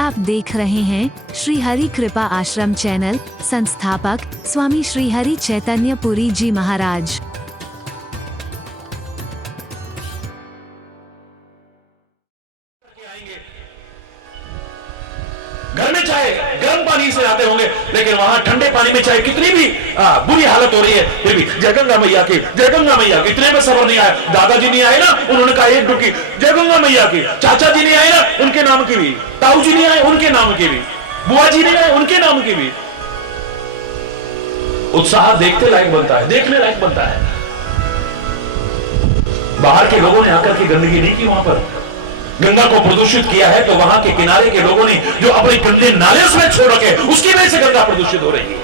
आप देख रहे हैं श्री हरि कृपा आश्रम चैनल। संस्थापक स्वामी श्री हरि चैतन्य पुरी जी महाराज। घर में चाहे गर्म पानी से आते होंगे, लेकिन वहां ठंडे पानी में चाहे कितनी भी बुरी हालत हो रही है, फिर भी जय गंगा मैया की, जय गंगा मैया की। इतने में सबर नहीं आया। दादाजी नहीं आए ना, उन्होंने कहा एक डुबकी जय गंगा मैया की। चाचा जी नहीं आए ना, उनके नाम की भी। ताऊ जी नहीं आए, उनके नाम की भी। बुआ जी नहीं आए, उनके नाम की भी। उत्साह देखते लायक बनता है, देखने लायक बनता है। बाहर के लोगों ने आकर के गंदगी नहीं की, वहां पर गंगा को प्रदूषित किया है, तो वहां के किनारे के लोगों ने जो अपने गंदे नाले उसमें छोड़ रखे, उसकी वजह से गंगा प्रदूषित हो रही है,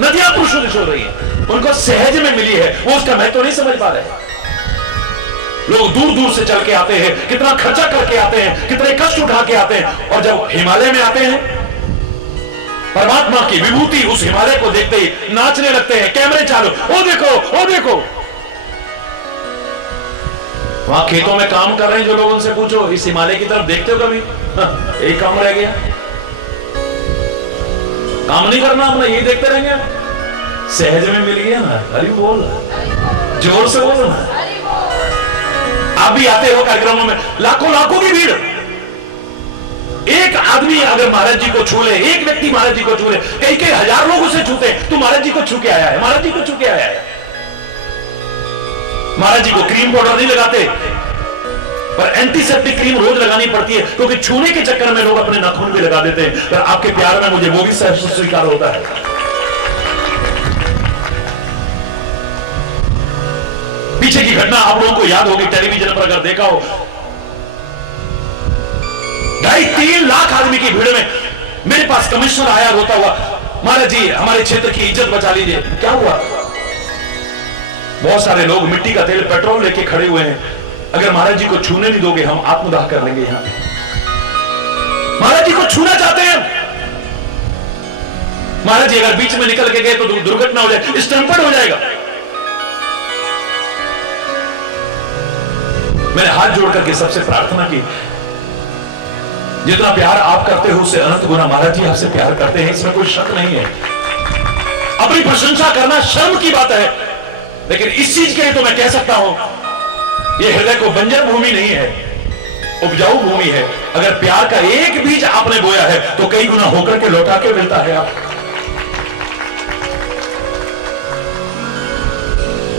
नदियां प्रदूषित हो रही हैं। उनको सहज में मिली है, वो उसका महत्व नहीं समझ पा रहे। लोग दूर दूर से चल के आते हैं, कितना खर्चा करके आते हैं, कितने कष्ट उठा के आते हैं, और जब हिमालय में आते हैं, परमात्मा की विभूति उस हिमालय को देखते ही नाचने लगते हैं। कैमरे चालू, ओ देखो, ओ देखो। वहां खेतों में काम कर रहे हैं जो लोग, उनसे पूछो इस हिमालय की तरफ देखते हो कभी? एक काम रह गया, काम नहीं करना अपना, यही देखते रहेंगे। सहज में मिल गया ना, हरि बोल, जोर से बोल ना। आप भी आते हो कार्यक्रमों में, लाखों लाखों की भीड़। एक आदमी अगर महाराज जी को छू ले, एक व्यक्ति महाराज जी को छू ले, कई कई हजार लोग उसे छूते हैं, तो महाराज जी को छू के आया है, महाराज जी को छू के आया है। महाराज जी को क्रीम पाउडर नहीं लगाते, पर एंटीसेप्टिक क्रीम रोज लगानी पड़ती है, क्योंकि छूने के चक्कर में लोग अपने नाखून भी लगा देते हैं। पर आपके प्यार में मुझे वो भी सहर्ष स्वीकार होता है। पीछे की घटना आप लोगों को याद होगी, टेलीविजन पर अगर देखा हो, 2.5-3 लाख आदमी की भीड़ में मेरे पास कमिश्नर आया रोता हुआ, महाराज जी हमारे क्षेत्र की इज्जत बचा लीजिए। क्या हुआ? बहुत सारे लोग मिट्टी का तेल, पेट्रोल लेके खड़े हुए हैं, अगर महाराज जी को छूने नहीं दोगे हम आत्मदाह कर लेंगे। यहां महाराज जी को छूना चाहते हैं, महाराज जी अगर बीच में निकल के गए तो दुर्घटना हो जाए, स्टम्पेड हो जाएगा। मैंने हाथ जोड़ करके सबसे प्रार्थना की, जितना प्यार आप करते हो उससे अनंत गुना महाराज जी आपसे प्यार करते हैं, इसमें कोई शक नहीं है। अपनी प्रशंसा करना शर्म की बात है, लेकिन इस चीज के लिए तो मैं कह सकता हूं, यह हृदय को बंजर भूमि नहीं है, उपजाऊ भूमि है। अगर प्यार का एक बीज आपने बोया है तो कई गुना होकर के लौटा के मिलता है। आप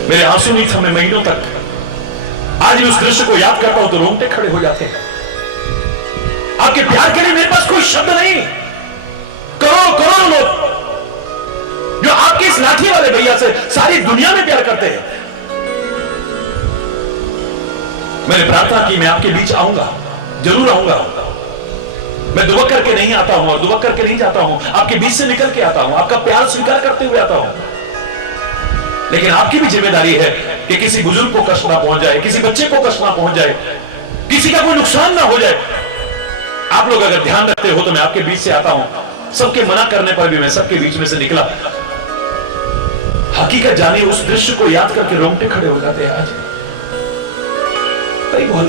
मेरे आंसू नहीं थमे महीनों तक। आज उस दृश्य को याद करता हूं तो रोंगटे खड़े हो जाते हैं। आपके प्यार के लिए मेरे पास कोई शब्द नहीं। करोड़ों करोड़ों लोग जो आपके इस लाठी वाले भैया से सारी दुनिया में प्यार करते हैं। मैंने प्रार्थना की, मैं आपके बीच आऊंगा, जरूर आऊंगा। मैं दुबक करके नहीं आता हूं और दुबक करके नहीं जाता हूं, आपके बीच से निकल के आता हूं, आपका प्यार स्वीकार करते हुए आता हूं। लेकिन आपकी भी जिम्मेदारी है कि किसी बुजुर्ग को कष्ट ना पहुंच जाए, किसी बच्चे को कष्ट ना पहुंच जाए, किसी का कोई नुकसान ना हो जाए। आप लोग अगर ध्यान रखते हो तो मैं आपके बीच से आता हूं। सबके मना करने पर भी मैं सबके बीच में से निकला। हकीकत जानी, उस दृश्य को याद करके रोंगटे खड़े हो जाते हैं। आज हरि बोल,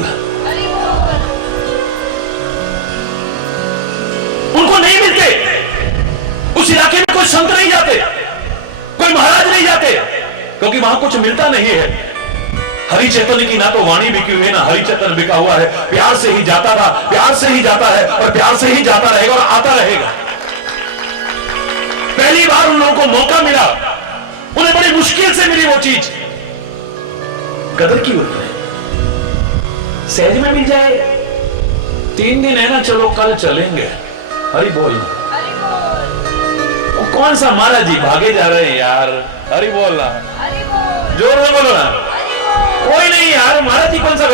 उनको नहीं मिलते, उस इलाके में कोई संत नहीं जाते, कोई महाराज नहीं जाते, क्योंकि वहां कुछ मिलता नहीं है। हरि चैतन्य की ना तो वाणी बिकी हुई है, ना हरि चैतन्य बिका हुआ है। प्यार से ही जाता था, प्यार से ही जाता है, और प्यार से ही जाता रहेगा और आता रहेगा। पहली बार उन लोगों को मौका मिला, उन्हें बड़ी मुश्किल से मिली वो चीज, कदर की होती है। सहज में मिल जाए, 3 दिन है ना, चलो कल चलेंगे। हरि बोल, कौन सा महाराज जी भागे जा रहे हैं यार? हरि बोल ना, जोर में बोलो ना। कोई नहीं यार, महाराज जी कौन सा,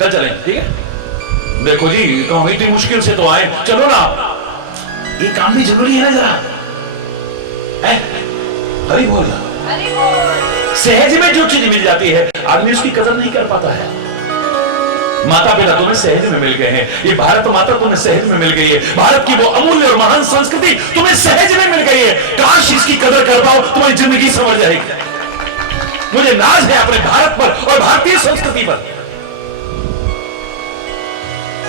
कल चलेंगे, ठीक है। देखो जी कहूं इतनी मुश्किल से तो आए, चलो ना, ये काम भी जरूरी है ना जरा। हरि बोल, सहज में जो चीज मिल जाती है आदमी उसकी कदर नहीं कर पाता है। माता पिता तुम्हें सहज में मिल गए हैं, ये भारत माता तुम्हें सहज में मिल गई है, भारत की वो अमूल्य और महान संस्कृति तुम्हें सहज में मिल गई है। काश इसकी कदर कर पाओ, तुम्हारी जिंदगी समझ जाएगी। मुझे नाज है अपने भारत पर और भारतीय संस्कृति पर।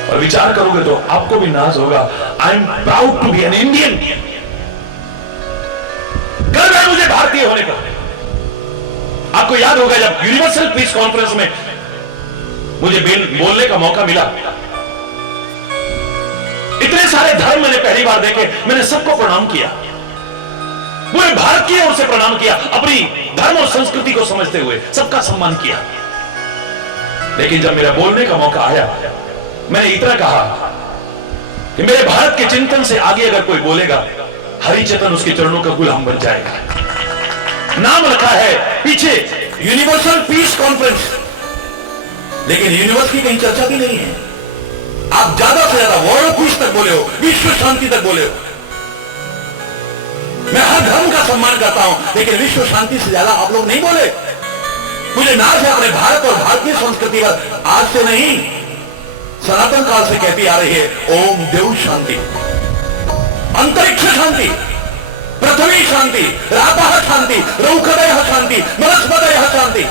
और विचार करोगे तो आपको भी नाज होगा। I am proud to be an Indian. गर्व है मुझे भारतीय होने का। आपको याद होगा जब यूनिवर्सल पीस कॉन्फ्रेंस में मुझे बोलने का मौका मिला, इतने सारे धर्म मैंने पहली बार देखे, मैंने सबको प्रणाम किया, पूरे भारत की ओर से प्रणाम किया, अपनी धर्म और संस्कृति को समझते हुए सबका सम्मान किया। लेकिन जब मेरा बोलने का मौका आया, मैंने इतना कहा कि मेरे भारत के चिंतन से आगे अगर कोई बोलेगा, हरिचेतन उसके चरणों का गुलाम बन जाएगा। नाम रखा है पीछे यूनिवर्सल पीस कॉन्फ्रेंस, लेकिन यूनिवर्स की कहीं चर्चा भी नहीं है। आप ज्यादा से ज्यादा वर्ल्ड पीस तक बोले हो, विश्व शांति तक बोले हो। मैं हर धर्म का सम्मान करता हूं, लेकिन विश्व शांति से ज्यादा आप लोग नहीं बोले। मुझे नाज है अपने भारत और भारतीय संस्कृति पर। आज से नहीं, सनातन काल से कहती आ रही है ओम देव शांति, अंतरिक्ष शांति, पृथ्वी शांति, रापः शांति, रौखदयः शांति, वनस्पतयः शांति।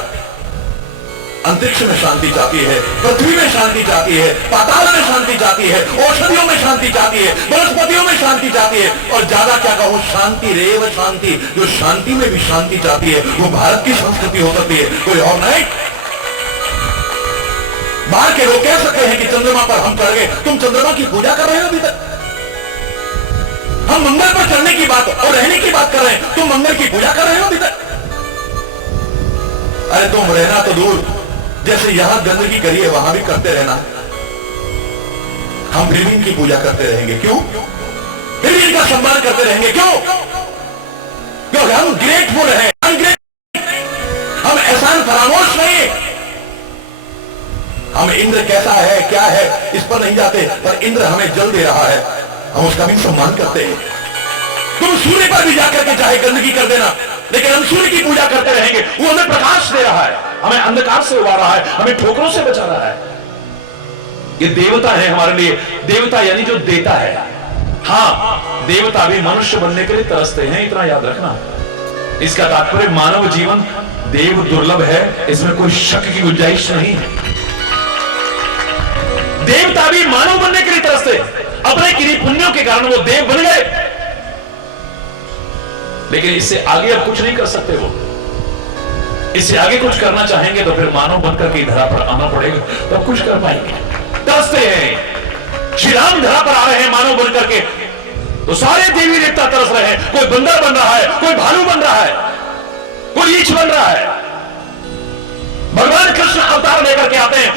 अंतरिक्ष में शांति चाहती है, पृथ्वी में शांति चाहती है, पाताल में शांति चाहती है, औषधियों में शांति चाहती है, वनस्पतियों में शांति चाहती है, और ज्यादा क्या कहूं, शांति रेव शांति, जो शांति में भी शांति चाहती है वो भारत की संस्कृति हो सकती है, कोई और नहीं। बाहर के लोग कह सकते हैं कि चंद्रमा पर हम चढ़ गए, तुम चंद्रमा की पूजा कर रहे हो अभी तक। हम मंगल पर चढ़ने की बात और रहने की बात कर रहे हैं, तुम मंगल की पूजा कर रहे हो अभी तक। अरे तुम रहना तो दूर, जैसे यहां गंदगी करिए वहां भी करते रहना। हम ब्रिलियन की पूजा करते रहेंगे, क्यों? ब्रिलियन का सम्मान करते रहेंगे, क्यों? क्योंकि हम ग्रेटफुल हैं, हम एहसान फरामोश नहीं। हम इंद्र कैसा है, क्या है, इस पर नहीं जाते, पर इंद्र हमें जल दे रहा है, हम उसका भी सम्मान करते हैं। तुम सूर्य पर भी जाकर के चाहे गंदगी कर देना, लेकिन हम सूर्य की पूजा करते रहेंगे। वो हमें प्रकाश दे रहा है, हमें अंधकार से उबार रहा है, हमें ठोकरों से बचा रहा है। ये देवता है हमारे लिए। देवता यानी जो देता है। हां, देवता भी मनुष्य बनने के लिए तरसते हैं, इतना याद रखना। इसका तात्पर्य मानव जीवन देव दुर्लभ है, इसमें कोई शक की गुंजाइश नहीं है। देवता भी मानव बनने के लिए तरसते, अपने किन्हीं पुण्यों के कारण वो देव बन गए, लेकिन इससे आगे अब कुछ नहीं कर सकते। वो इससे आगे कुछ करना चाहेंगे तो फिर मानव बनकर के धरा पर आना पड़ेगा, तब कुछ कर पाएंगे। तरसते हैं। श्री राम धरा पर आ रहे हैं मानव बनकर के, तो सारे देवी देवता तरस रहे हैं। कोई बंदर बन रहा है, कोई भालू बन रहा है, कोई रीछ बन रहा है। भगवान कृष्ण अवतार लेकर के आते हैं,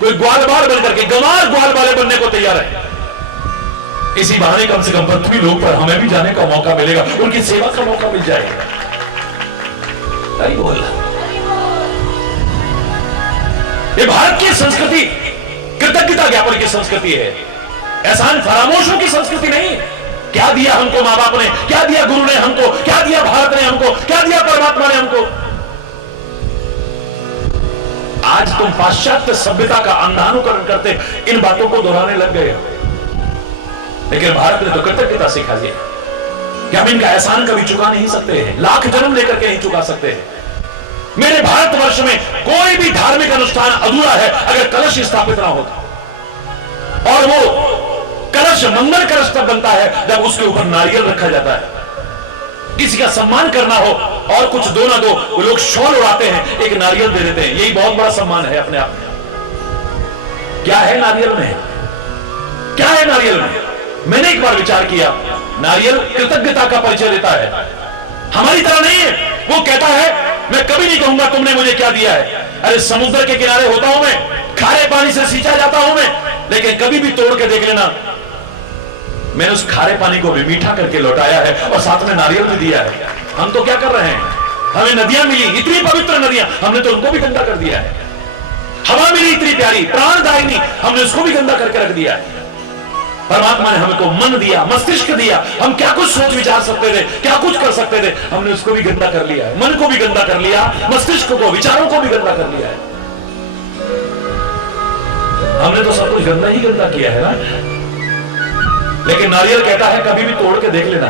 कोई ग्वालबाल बनकर के, गंवार ग्वाल वाले बनने को तैयार है। इसी बहाने कम से कम पृथ्वी लोक पर हमें भी जाने का मौका मिलेगा, उनकी सेवा का मौका मिल जाएगा। नहीं बोल, ये भारत की संस्कृति कृतज्ञता ज्ञापन की संस्कृति है, एहसान फरामोशों की संस्कृति नहीं। क्या दिया हमको मां बाप ने, क्या दिया गुरु ने हमको, क्या दिया भारत ने हमको, क्या दिया परमात्मा ने हमको। आज तुम पाश्चात्य सभ्यता का अंधानुकरण करते इन बातों को दोहराने लग गए, लेकिन भारत ने तो कृतज्ञता सिखा दी कि हम इनका एहसान कभी चुका नहीं सकते हैं, लाख जन्म लेकर के नहीं चुका सकते हैं। मेरे भारतवर्ष में कोई भी धार्मिक अनुष्ठान अधूरा है अगर कलश स्थापित ना हो, और वो कलश मंगल कलश तब बनता है जब उसके ऊपर नारियल रखा जाता है। किसी का सम्मान करना हो और कुछ दो ना दो, वो लोग शॉल उड़ाते हैं, एक नारियल दे देते हैं, यही बहुत बड़ा सम्मान है अपने आप में। क्या है नारियल में, क्या है नारियल में? मैंने एक बार विचार किया, नारियल कृतज्ञता का परिचय देता है, हमारी तरह नहीं है। वो कहता है मैं कभी नहीं कहूंगा तुमने मुझे क्या दिया है। अरे समुद्र के किनारे होता हूं मैं, खारे पानी से सींचा जाता हूं मैं, लेकिन कभी भी तोड़ के देख लेना, मैंने उस खारे पानी को भी मीठा करके लौटाया है और साथ में नारियल भी दिया है। हम तो क्या कर रहे हैं, हमें नदियां मिली, इतनी पवित्र नदियां, हमने तो उनको भी गंदा कर दिया है। हवा मिली इतनी प्यारी प्राणदायिनी, हमने उसको भी गंदा करके रख दिया है। परमात्मा ने हमको मन दिया, मस्तिष्क दिया, हम क्या कुछ सोच विचार सकते थे, क्या कुछ कर सकते थे, हमने उसको भी गंदा कर लिया है। मन को भी गंदा कर लिया, मस्तिष्क को, विचारों को भी गंदा कर लिया है। हमने तो सब कुछ गंदा ही गंदा किया है ना। लेकिन नारियल कहता है कभी भी तोड़ के देख लेना,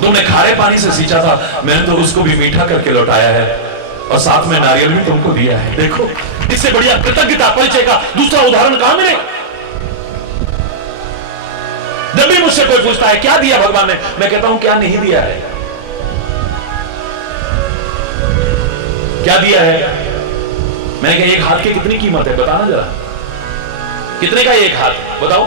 तुमने खारे पानी से सींचा था, मैंने तो उसको भी मीठा करके लौटाया है और साथ में नारियल भी तुमको दिया है। देखो इससे बढ़िया कृतज्ञता परिचय का दूसरा उदाहरण कहां मिलेगा? जब भी मुझसे कोई पूछता है क्या दिया भगवान ने, मैं कहता हूं क्या नहीं दिया है। क्या दिया है? मैंने कहा एक हाथ की कितनी कीमत है बताना जरा, कितने का एक हाथ बताओ?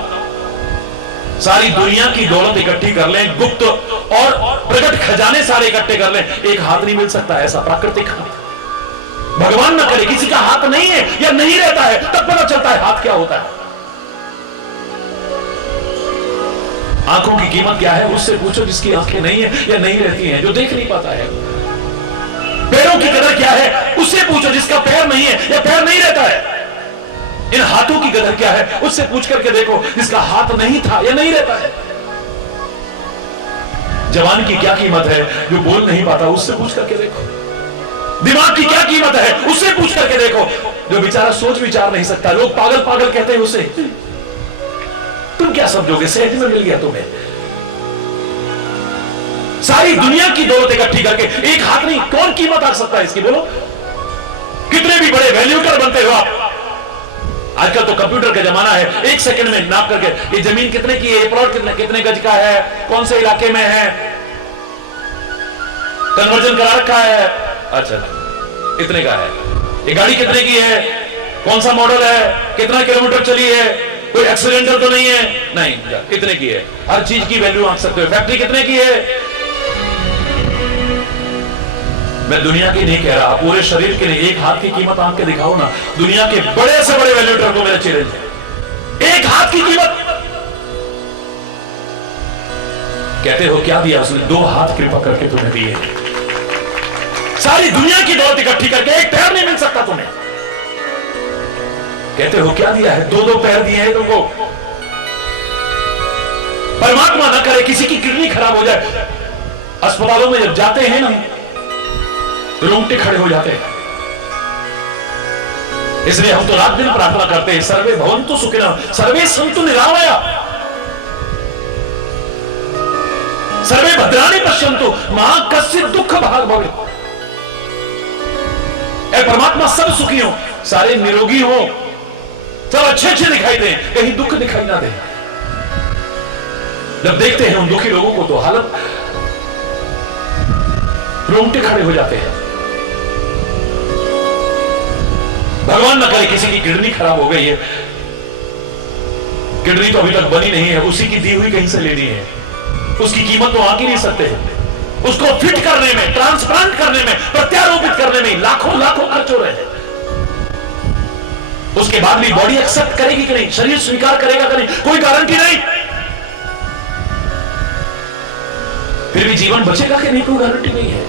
सारी दुनिया की दौलत इकट्ठी कर लें, गुप्त और प्रकट खजाने सारे इकट्ठे कर लें, एक हाथ नहीं मिल सकता ऐसा प्राकृतिक हाथ। भगवान ना करे किसी का हाथ नहीं है या नहीं रहता है, तब पता चलता है हाथ क्या होता है। आंखों की कीमत क्या है उससे पूछो जिसकी आंखें नहीं है या नहीं रहती हैं, जो देख नहीं पाता है। पैरों की कदर क्या है उससे पूछो जिसका पैर नहीं है या पैर नहीं रहता है। इन हाथों की कदर क्या है उससे पूछ करके देखो जिसका हाथ नहीं था या नहीं रहता है। जवान की क्या कीमत है जो बोल नहीं पाता, उससे पूछ करके देखो। दिमाग की क्या कीमत है उससे पूछ करके देखो, जो बेचारा सोच विचार नहीं सकता। लोग पागल पागल कहते हैं उसे, तुम क्या समझोगे, सहज में मिल गया तुम्हें। सारी दुनिया की दौलत इकट्ठी करके एक हाथ नहीं, कौन कीमत आ सकता है इसकी बोलो? कितने भी बड़े वैल्यूटर बनते हो आप, आजकल तो कंप्यूटर का जमाना है, एक सेकंड में नाप करके ये जमीन कितने की है, प्लॉट कितने गज का है, कौन से इलाके में है, कन्वर्जन करा रखा है, अच्छा इतने का है। ये गाड़ी कितने की है, कौन सा मॉडल है, कितना किलोमीटर चली है, कोई एक्सीडेंटल तो नहीं है, नहीं इतने की है। हर चीज की वैल्यू आंक सकते हो। फैक्ट्री कितने की है, मैं दुनिया की नहीं कह रहा, पूरे शरीर के लिए एक हाथ की कीमत आंक के दिखाओ ना। दुनिया के बड़े से बड़े वैल्यूटर को मेरे चैलेंज है, एक हाथ की कीमत। कहते हो क्या दिया उसने, दो हाथ कृपा करके तुम्हें दिए। सारी दुनिया की दौलत इकट्ठी करके एक पैर नहीं मिल सकता तुम्हें। कहते हो क्या दिया है, दो दो पैर दिए हैं तुमको। परमात्मा ना करे किसी की किडनी खराब हो जाए, अस्पतालों में जब जाते हैं ना रोंगटे खड़े हो जाते हैं। इसलिए हम तो रात दिन प्रार्थना करते हैं, सर्वे भवन्तु सुखिनः सर्वे सन्तु निरामया सर्वे भद्राणि पश्यन्तु मा कश्चित् दुःख भाग् भवेत्। ऐ परमात्मा सब सुखी हो, सारे निरोगी हो, सब अच्छे अच्छे दिखाई दें, कहीं दुख दिखाई ना दे। जब देखते हैं उन दुखी लोगों को तो हालत रोंगटे खड़े हो जाते हैं। भगवान न करे किसी की किडनी खराब हो गई है, किडनी तो अभी तक बनी नहीं है, उसी की दी हुई कहीं से लेनी है, उसकी कीमत तो आंक ही नहीं सकते। उसको फिट करने में, ट्रांसप्लांट करने में, प्रत्यारोपित करने में लाखों लाखों खर्च हो रहे हैं। उसके बाद भी बॉडी एक्सेप्ट करेगी कि नहीं, शरीर स्वीकार करेगा कि नहीं, कोई गारंटी नहीं। फिर भी जीवन बचेगा कि नहीं, कोई गारंटी नहीं है।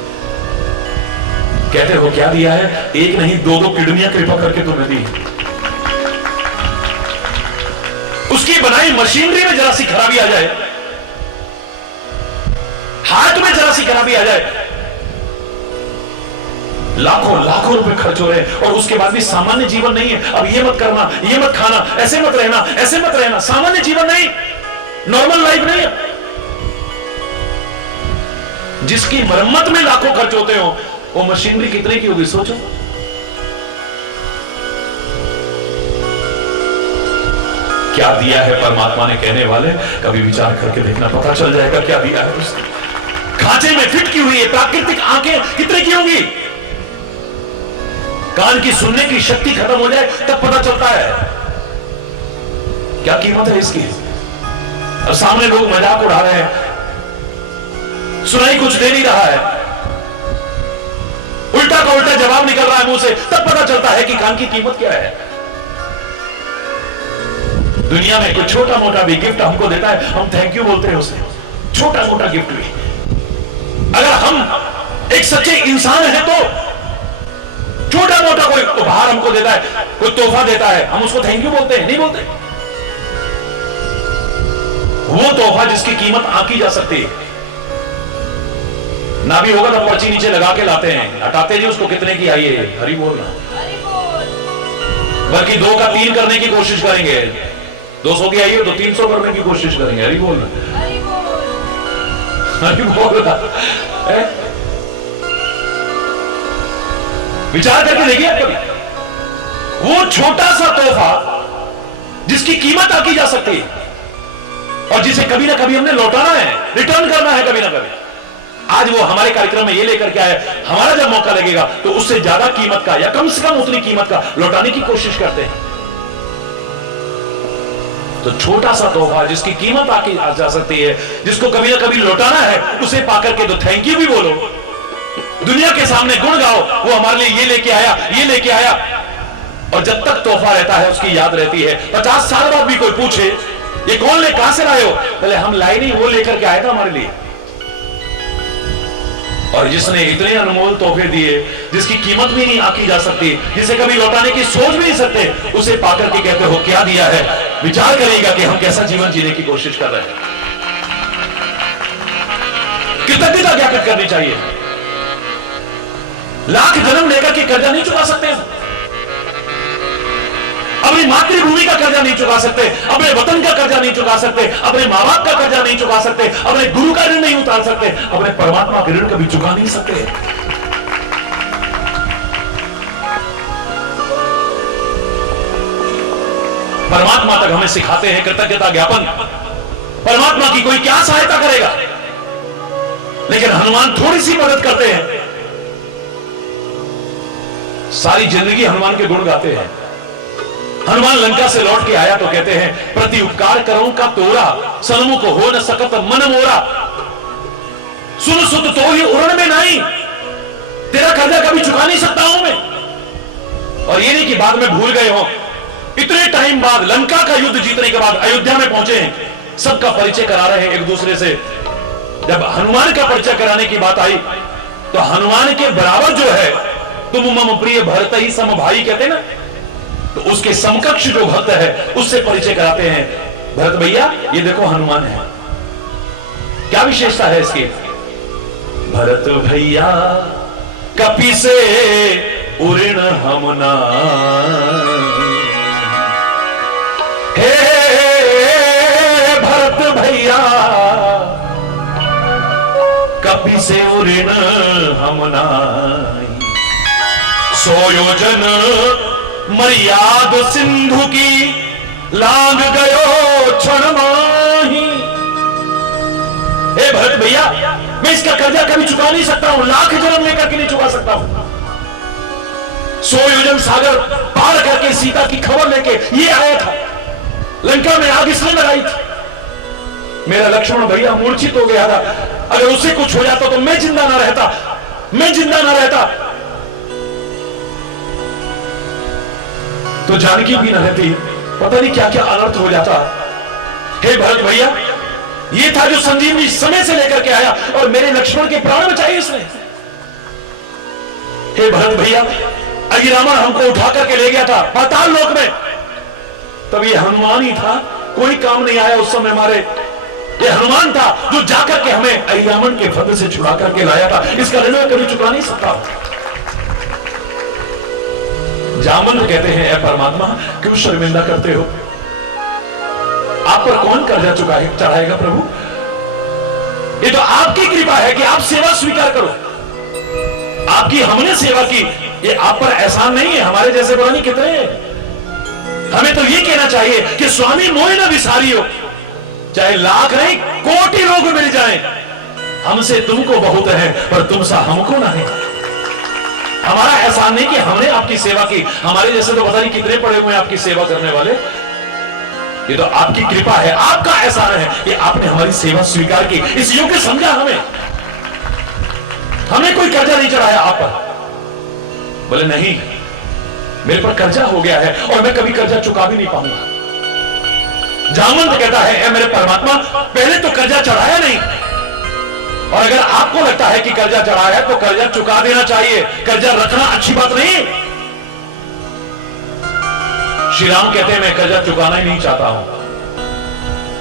कहते हो क्या दिया है, एक नहीं दो दो किडनियां कृपा करके तुम्हें दी। उसकी बनाई मशीनरी में जरा सी खराबी आ जाए, हाथ में जरा सी खराबी आ जाए, लाखों लाखों रुपए खर्च हो रहे हैं, और उसके बाद भी सामान्य जीवन नहीं है। अब ये मत करना, ये मत खाना, ऐसे मत रहना, ऐसे मत रहना, सामान्य जीवन नहीं, नॉर्मल लाइफ नहीं है। जिसकी मरम्मत में लाखों खर्च होते हो, वो मशीनरी कितने की होगी सोचो। क्या दिया है परमात्मा ने, कहने वाले कभी विचार करके देखना, पता चल जाएगा क्या दिया है उसने। खांचे में फिट की हुई है प्राकृतिक आंखें कितने की होंगी, कान की सुनने की शक्ति खत्म हो जाए तब पता चलता है क्या कीमत है इसकी। अब सामने लोग मजाक उड़ा रहे हैं, सुनाई कुछ दे नहीं रहा है, उल्टा का उल्टा जवाब निकल रहा है मुंह से, तब पता चलता है कि कान की कीमत क्या है। दुनिया में कोई छोटा मोटा भी गिफ्ट हमको देता है, हम थैंक यू बोलते हैं उसे, छोटा मोटा गिफ्ट भी। अगर हम एक सच्चे इंसान हैं तो छोटा मोटा कोई उपहार हमको देता है, कोई तोहफा देता है, हम उसको थैंक यू बोलते हैं, नहीं बोलते। वो तोहफा जिसकी कीमत आंकी जा सकती है, ना भी होगा तो पर्ची नीचे लगा के लाते हैं, हटाते नहीं उसको, कितने की आई है, हरी बोलना, बल्कि 2 का 3 करने की कोशिश करेंगे, 200 की आई है तो 300 करने की कोशिश करेंगे, हरी बोलना, हरी बोलना। विचार करके देखिए कभी, वो छोटा सा तोहफा जिसकी कीमत आकी जा सकती है और जिसे कभी ना कभी हमने लौटाना है, रिटर्न करना है कभी ना कभी। आज वो हमारे कार्यक्रम में ये लेकर के आए, हमारा जब मौका लगेगा तो उससे ज्यादा कीमत का या कम से कम उतनी कीमत का लौटाने की कोशिश करते हैं। तो छोटा सा तोहफा जिसकी कीमत आकी आ जा सकती है, जिसको कभी ना कभी लौटाना है, उसे पाकर के तो थैंक यू भी बोलो, दुनिया के सामने गुण गाओ, वो हमारे लिए ये लेके आया, ये लेके आया। और जब तक तोहफा रहता है उसकी याद रहती है। 50 साल बाद भी कोई पूछे ये कौन ले, कहां से लाए हो, पहले हम लाए नहीं, वो लेकर के आया था हमारे लिए। और जिसने इतने अनमोल तोहफे दिए, जिसकी कीमत भी नहीं आकी जा सकती, जिसे कभी लौटाने की सोच भी नहीं सकते, उसे पाकर के कहते हो क्या दिया है। विचार करेगा कि हम कैसा जीवन जीने की कोशिश कर रहे हैं। कृतज्ञता ज्ञापित करनी चाहिए। लाख जन्म लेकर के कर्जा नहीं चुका सकते, अपनी मातृभूमि का कर्जा नहीं चुका सकते, अपने वतन का कर्जा नहीं चुका सकते, अपने मां बाप का कर्जा नहीं चुका सकते, अपने गुरु का ऋण नहीं उतार सकते, अपने परमात्मा के ऋण कभी चुका नहीं सकते। परमात्मा तक हमें सिखाते हैं कृतज्ञता ज्ञापन। परमात्मा की कोई क्या सहायता करेगा, लेकिन हनुमान थोड़ी सी मदद करते हैं। सारी जिंदगी हनुमान के गुण गाते हैं। हनुमान लंका से लौट के आया तो कहते हैं प्रति उपकार करूं का तोरा, सन्मुख हो न सकत मन मोरा, सुन सुत तो ही उरण में नहीं, तेरा कर्जा कभी चुका नहीं सकता हूं मैं। और ये नहीं कि बाद में भूल गए हो, इतने टाइम बाद लंका का युद्ध जीतने के बाद अयोध्या में पहुंचे हैं, सबका परिचय करा रहे हैं एक दूसरे से। जब हनुमान का परिचय कराने की बात आई तो हनुमान के बराबर जो है, तुम मम प्रिय भरत ही सम भाई कहते ना, तो उसके समकक्ष जो भक्त है उससे परिचय कराते हैं। भरत भैया ये देखो हनुमान है, क्या विशेषता है इसकी। भरत भैया कपि से उऋण हमना, हे भरत भैया कपि से उऋण हमना, सोयोजन मर्याद सिंधु की लांग गयो क्षण माही। हे भरत भैया मैं इसका कर्जा कभी चुका नहीं सकता हूं, लाख जन्म लेकर के नहीं चुका सकता हूं। 100 योजन सागर पार करके सीता की खबर लेके ये आया था, लंका में आग इसने लगाई थी। मेरा लक्ष्मण भैया मूर्छित हो गया था, अगर उसे कुछ हो जाता तो मैं जिंदा ना रहता, मैं जिंदा ना रहता तो जानकी भी न रहती, पता नहीं क्या क्या अनर्थ हो जाता। हे भरत भैया ये था जो संजीवनी समय से लेकर के आया और मेरे लक्ष्मण के प्राण बचाए इसने। हे भरत भैया अगिरामण हमको उठा करके ले गया था पाताल लोक में, तब ये हनुमान ही था, कोई काम नहीं आया उस समय हमारे। ये हनुमान था जो जाकर के हमें अगिरामण के फंदे से छुड़ा करके लाया था, इसका ऋण कभी चुका नहीं सकता। जामवंत कहते हैं ऐ परमात्मा क्यों शर्मिंदा करते हो, आप पर कौन कर्जा चढ़ाएगा प्रभु, ये तो आपकी कृपा है कि आप सेवा स्वीकार करो। आपकी हमने सेवा की, ये आप पर एहसान नहीं है, हमारे जैसे पता नहीं कितने हैं। हमें तो ये कहना चाहिए कि स्वामी मोह न विसारियो, चाहे लाख नहीं कोटि लोग मिल जाएं, हमसे तुमको बहुत है पर तुमसा हमको ना है। हमारा एहसान नहीं कि हमने आपकी सेवा की, हमारे जैसे तो पता नहीं कितने पड़े हुए हैं आपकी सेवा करने वाले। ये तो आपकी कृपा है, आपका एहसान है कि आपने हमारी सेवा स्वीकार की, इस योग्य समझा हमें। हमने कोई कर्जा नहीं चढ़ाया आप पर। बोले नहीं मेरे पर कर्जा हो गया है और मैं कभी कर्जा चुका भी नहीं पाऊंगा। जामवंत कहता है ऐ मेरे परमात्मा पहले तो कर्जा चढ़ाया नहीं, और अगर आपको लगता है कि कर्जा चढ़ाया है तो कर्जा चुका देना चाहिए, कर्जा रखना अच्छी बात नहीं। श्री राम कहते हैं मैं कर्जा चुकाना ही नहीं चाहता हूं।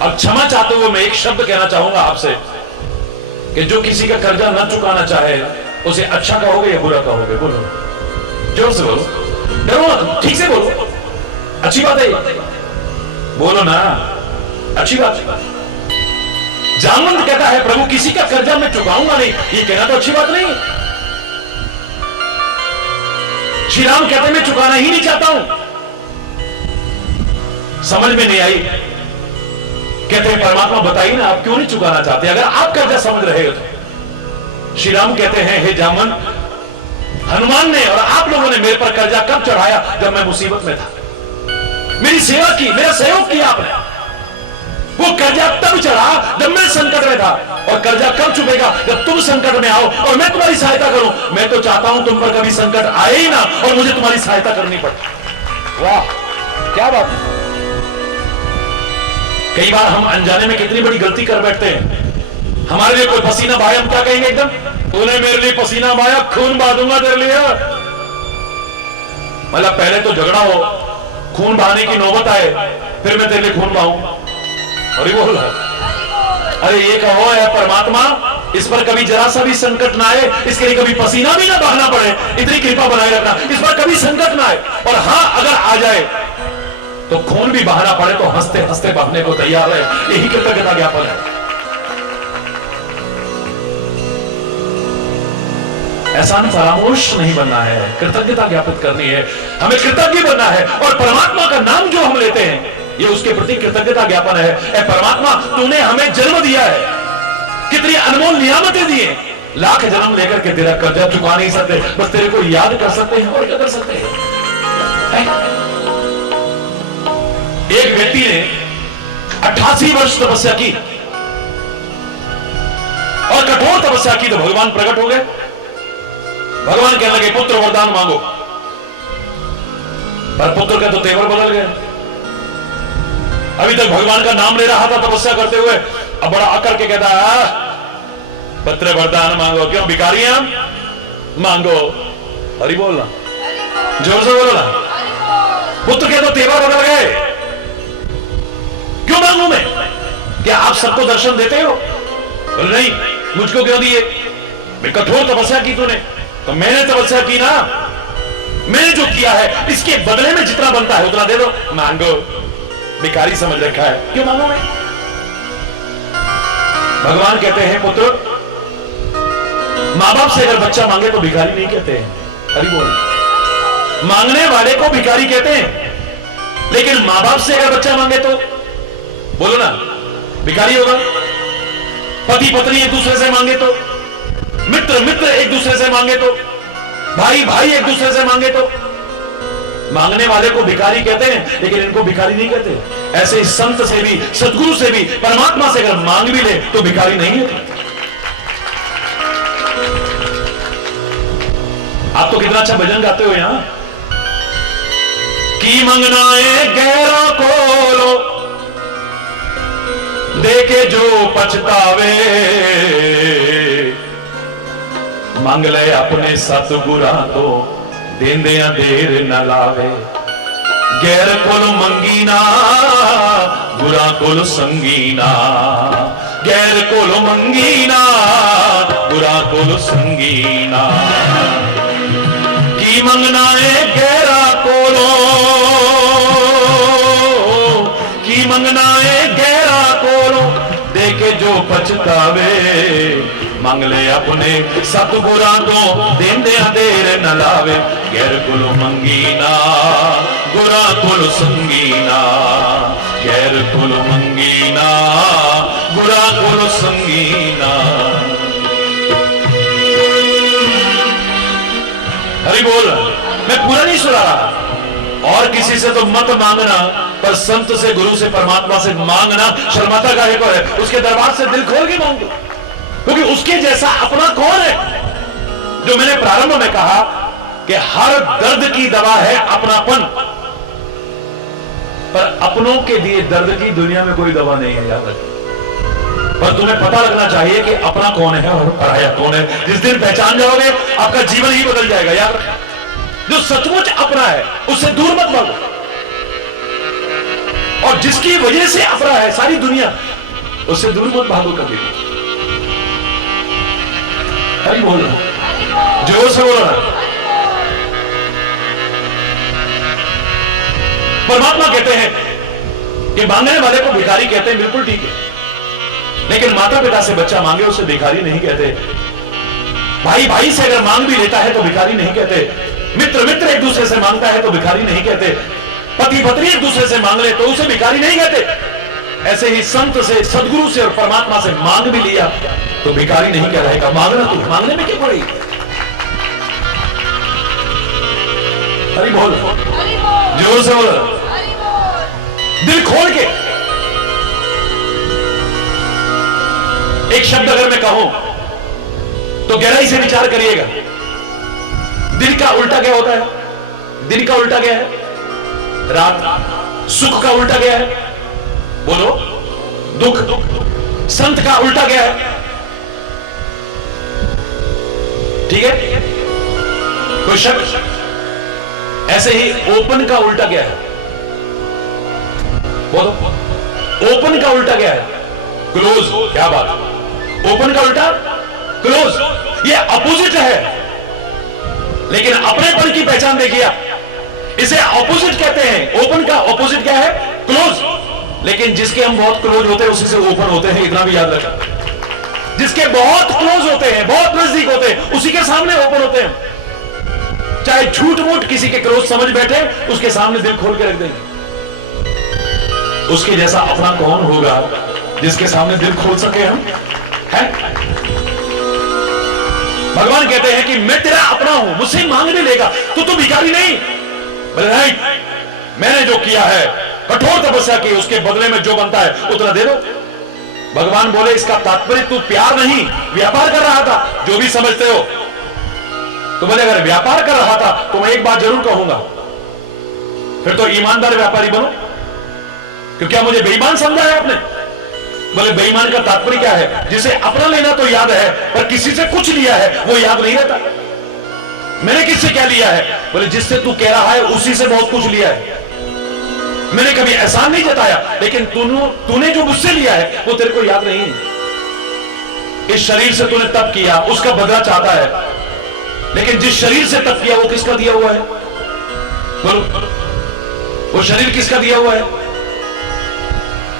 अब क्षमा चाहते हुए मैं एक शब्द कहना चाहूंगा आपसे कि जो किसी का कर्जा न चुकाना चाहे उसे अच्छा कहोगे या बुरा कहोगे, बोलो जोर से बोलो, डरो मत, ठीक से बोलो, अच्छी बात है बोलो ना, अच्छी बात है। जामवंत कहता है प्रभु किसी का कर्जा मैं चुकाऊंगा नहीं, ये कहना तो अच्छी बात नहीं। श्री राम कहते हैं मैं चुकाना ही नहीं चाहता हूं, समझ में नहीं आई। कहते हैं परमात्मा बताइए ना आप क्यों नहीं चुकाना चाहते, अगर आप कर्जा समझ रहे हो तो। श्री राम कहते हैं हे जामन, हनुमान ने और आप लोगों ने मेरे पर कर्जा कब चढ़ाया, जब मैं मुसीबत में था। मेरी सेवा की, मेरा सहयोग किया आपने। वो कर्जा तब चढ़ा जब मैं संकट में था, और कर्जा कब चुकेगा, जब तुम संकट में आओ और मैं तुम्हारी सहायता करूं। मैं तो चाहता हूं तुम पर कभी संकट आए ही ना और मुझे तुम्हारी सहायता करनी पड़े। वाह क्या बात है। कई बार हम अनजाने में कितनी बड़ी गलती कर बैठते हैं। हमारे लिए कोई पसीना बहाए, हम क्या कहेंगे एकदम, तूने मेरे लिए पसीना बहाया, खून बहा दूंगा तेरे लिए। मतलब पहले तो झगड़ा हो, खून बहाने की नौबत आए, फिर मैं तेरे लिए खून बहाऊंगा। अरे बोल, अरे ये कहो है परमात्मा, इस पर कभी जरा सा भी संकट ना आए, इसके लिए कभी पसीना भी ना बहाना पड़े, इतनी कृपा बनाए रखना, इस पर कभी संकट ना आए। और हां अगर आ जाए तो खून भी बहाना पड़े तो हंसते हंसते बहने को तैयार है। यही कृतज्ञता ज्ञापन है। एहसान फरामोश नहीं बनना है, कृतज्ञता ज्ञापित करनी है, हमें कृतज्ञ बनना है। और परमात्मा का नाम जो हम लेते हैं ये उसके प्रति कृतज्ञता ज्ञापन है। ए परमात्मा, तूने हमें जन्म दिया है, कितनी अनमोल नियामतें दी हैं, लाख जन्म लेकर के तेरा कर्जा चुका नहीं सकते, बस तेरे को याद कर सकते हैं और क्या कर सकते हैं। एक व्यक्ति ने 88 वर्ष तपस्या की और कठोर तपस्या की तो भगवान प्रकट हो गए। भगवान कहने लगे पुत्र वरदान मांगो, पर पुत्र के तो तेवर बदल गए। अभी तक भगवान का नाम ले रहा था तपस्या करते हुए, अब बड़ा आकर के कहता है पुत्र वरदान मांगो। क्यों भिखारी हैं हम, मांगो। हरि बोलना, जोर से बोलो ना। पुत्र के तो तेवर बदल गए, क्यों मांगू मैं, क्या आप सबको दर्शन देते हो? बोले नहीं, मुझको क्यों दिए, मैं कठोर तपस्या की तूने, तो मैंने तपस्या की ना, मैंने जो किया है इसके बदले में जितना बनता है उतना दे दो। मांगो, भिखारी समझ रखा है, क्यों मांगो मैं। भगवान कहते हैं पुत्र, मां बाप से अगर बच्चा मांगे तो भिखारी नहीं कहते हैं। हरि बोल। मांगने वाले को भिखारी कहते हैं, लेकिन मां बाप से अगर बच्चा मांगे तो बोलो ना भिखारी होगा। पति पत्नी एक दूसरे से मांगे तो, मित्र मित्र एक दूसरे से मांगे तो, भाई भाई एक दूसरे से मांगे तो, मांगने वाले को भिखारी कहते हैं, लेकिन इनको भिखारी नहीं कहते। ऐसे ही संत से भी, सदगुरु से भी, परमात्मा से अगर मांग भी ले तो भिखारी नहीं है। आप तो कितना अच्छा भजन गाते हो यहां, की मंगना है गहरा कोलो, देके जो पछतावे, मंग ले अपने सतगुरा तो देंदिया देर न लावे। गैर कोल मंगीना, गुरा कोल संगीना, गैर कोल मंगीना, गुरा कोल संगीना। की मंगना है गैरा कोलो, की मंगना है गैरा कोलो, देके जो पछतावे, मंग ले अपने सतगुरां तो देंदिया देर न लावे। गैर कुल मंगीना, गुरा कुल संगीना, गैर कुल मंगीना, गुरा कुल संगीना। हरि बोल। मैं पूरा नहीं सुना रहा। और किसी से तो मत मांगना, पर संत से, गुरु से, परमात्मा से मांगना शर्माता काहे को है। उसके दरबार से दिल खोल के मांगो, क्योंकि उसके जैसा अपना कौन है। जो मैंने प्रारंभ में कहा कि हर दर्द की दवा है अपनापन, पर अपनों के दिए दर्द की दुनिया में कोई दवा नहीं है, याद रखिए। पर तुम्हें पता लगना चाहिए कि अपना कौन है और पराया कौन है। जिस दिन पहचान जाओगे आपका जीवन ही बदल जाएगा। याद रखिए, जो सचमुच अपना है उससे दूर मत भागो, और जिसकी वजह से अपना है सारी दुनिया, उससे दूर मत भागो कभी। हरि बोल, जोर से बोलो ना। परमात्मा कहते हैं कि मांगने वाले को भिखारी कहते हैं, बिल्कुल ठीक है, लेकिन माता पिता से बच्चा मांगे उसे भिखारी नहीं कहते। भाई भाई से अगर मांग भी लेता है तो भिखारी नहीं कहते। मित्र मित्र एक दूसरे से मांगता है तो भिखारी नहीं कहते। पति पत्नी एक दूसरे से मांग ले तो उसे भिखारी नहीं कहते। ऐसे ही संत से, सदगुरु से और परमात्मा से मांग भी लिया तो भिखारी नहीं कहलाएगा। मांगना तू, मांगने में क्या पड़ेगी? हरि बोल, जोर से बोल, दिल खोल के। एक शब्द अगर मैं कहूं तो गहराई से विचार करिएगा। दिन का उल्टा क्या होता है? दिन का उल्टा क्या है? रात। सुख का उल्टा क्या है? बोलो, दुख। संत का उल्टा क्या है? ठीक है, कोई शक? ऐसे ही ओपन का उल्टा क्या है? बोलो, ओपन का उल्टा क्या है? क्लोज। क्या बात, ओपन का उल्टा क्लोज। ये अपोजिट है, लेकिन अपनेपन की पहचान देखिए, इसे अपोजिट कहते हैं। ओपन का अपोजिट क्या है? क्लोज। लेकिन जिसके हम बहुत क्लोज होते हैं उसी से ओपन होते हैं, इतना भी याद रखें। जिसके बहुत क्लोज होते हैं, बहुत नजदीक होते हैं, उसी के सामने ओपन होते हैं। चाहे झूठ मूठ किसी के क्लोज समझ बैठे, उसके सामने दिल खोल के रख देंगे। उसके जैसा अपना कौन होगा जिसके सामने दिल खोल सके हम? है? भगवान कहते हैं कि मैं तेरा अपना हूं, मुझसे मांगने लेगा तो तू भिखारी नहीं। बोले नहीं, मैंने जो किया है, कठोर तपस्या की, उसके बदले में जो बनता है उतना दे दो। भगवान बोले इसका तात्पर्य तू प्यार नहीं व्यापार कर रहा था, जो भी समझते हो। तो बोले अगर व्यापार कर रहा था तो मैं एक बात जरूर कहूंगा, फिर तो ईमानदार व्यापारी बनो। क्यों क्या मुझे बेईमान समझा है आपने? बोले बेईमान का तात्पर्य क्या है? जिसे अपना लेना तो याद है, पर किसी से कुछ लिया है वो याद नहीं रहता। मैंने किससे क्या लिया है? बोले जिससे तू कह रहा है उसी से बहुत कुछ लिया है। मैंने कभी एहसान नहीं जताया, लेकिन तूने जो मुझसे लिया है वो तेरे को याद नहीं है। इस शरीर से तूने तप किया, उसका बदला चाहता है, लेकिन जिस शरीर से तप किया वो किसका दिया हुआ है? बोलो, वो शरीर किसका दिया हुआ है?